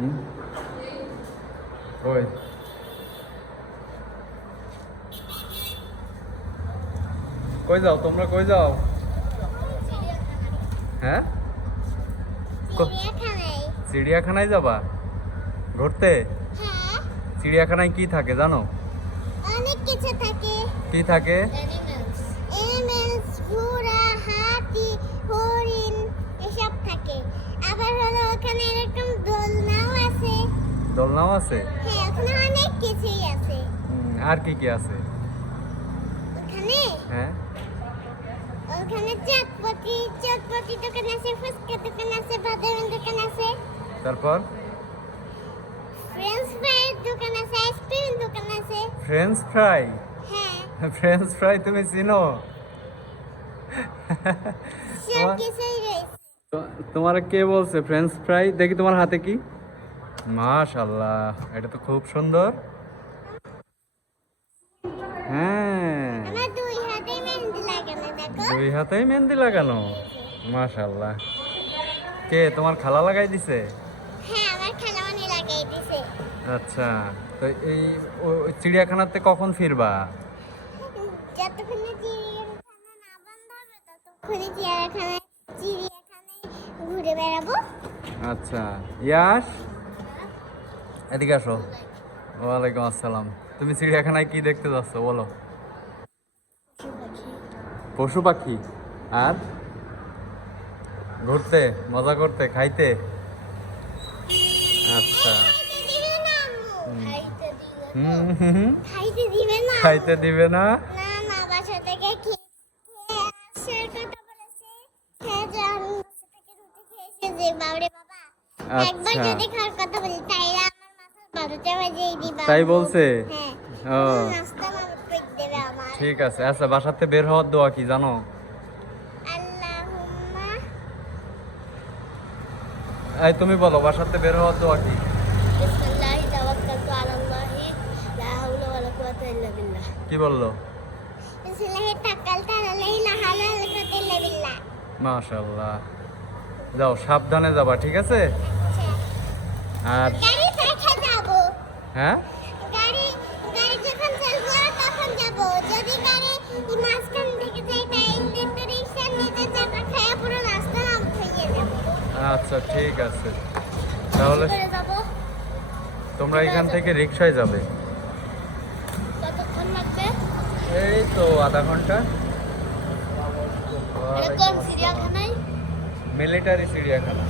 হুম ওই কই যাও তোমরা, কই যাও? হ্যাঁ, চিড়িয়াখানায় যাবা ঘুরতে? হ্যাঁ, চিড়িয়াখানায় কি থাকে জানো? অনেক কিছু থাকে। কি থাকে? এনিমেলস, ঘোড়া, হাতি, হরিণ এসব থাকে। আবার হলো ওখানে এরকম দোলনাও আছে। দোলনাও আছে? হ্যাঁ, ওখানে অনেক কিছুই আছে। আর কি কি আছে ওখানে হ্যাঁ? ওখানে চটপটি চটপটি দোকান আছে, ফুচকা দোকান আছে, বাদামের দোকান আছে, তারপর ফ্রেঞ্চ ফ্রাইয়ের দোকান আছে, আইসক্রিমের দোকান আছে। French fry? হ্যাঁ, ফ্রেঞ্চ ফ্রাই তুমি চিনো? সব কিছুই রয়েছে। তোমার কে বলছে ফ্রেঞ্চ ফ্রাই? দেখি তোমার হাতে কি। মাশাআল্লাহ, এটা তো খুব সুন্দর। হ্যাঁ, আমার দুই হাতে মেহেন্দি লাগানো, দেখো। দুই হাতেই মেহেন্দি লাগানো। মাশাআল্লাহ, কে তোমার খালা লাগাই দিছে? হ্যাঁ, আমার খালামণি লাগাই দিছে। আচ্ছা, তো এই ওই চিড়িয়াখানাতে কখন ফিরবা? যতক্ষণে চিড়িয়াখানা না বন্ধ হবে ততক্ষণে চিড়িয়াখানায় ঘুরে বেড়াবো। আচ্ছা, ইয়াস এদিকে আসো। ওয়ালাইকুম আসসালাম। তুমি চিড়িয়াখানায় কি দেখতে যাচ্ছ বলো? পশু পাখি আর ঘুরতে, মজা করতে, খাইতে? আচ্ছা, খাইতে দিবে না। খাইতে দিবে না? না না, বাসা থেকে খেয়ে আসার কথা বলেছে। খেয়ে যে আমি বাসা থেকে রুটি খেয়ে এসেছি, বাবারে বাবা। একবার আচ্ছা, যদি খাওয়ার কথা বলি তাইলে আমার মাথার বারোটা বাজিয়ে দিবা। তাই বলছে? হ্যাঁ, ও নাস্তা মামা পেট দেবে আমার। ঠিক আছে। আচ্ছা, বাসাতে বের হওয়ার দোয়া কি জানো? আল্লাহুম্মা এই তুমি বলো, বাসাতে বের হওয়ার দোয়া কি? বিসমিল্লাহি তাওয়াক্কালতু আলাল্লাহি লা হাওলা ওয়ালা কুওয়াতা ইল্লা বিল্লাহ। কি বললো? বিসমিল্লাহি তাওয়াক্কালতু আলাল্লাহি লা হাওলা ওয়ালা কুওয়াতা ইল্লা বিল্লাহ। মাশাআল্লাহ, যাও সাবধানে যাবা, ঠিক আছে? আচ্ছা, আর গাড়ি রেখে যাবো। হ্যাঁ, গাড়ি গাড়ি যখন চলবো তখন যাবো। যদি গাড়ি মাঝখান থেকে যাই তাই তো রিক্সা নিতে যাবো, খেয়ে পুরো রাস্তা নাম হয়ে যাবো। আচ্ছা ঠিক আছে। তাহলে করে যাবো। তোমরা এখান থেকে রিক্সায় যাবে? কতক্ষণ লাগবে? এই তো আধা ঘন্টা। এটা কোন চিড়িয়াখানায়? মিলিটারি চিড়িয়াখানা।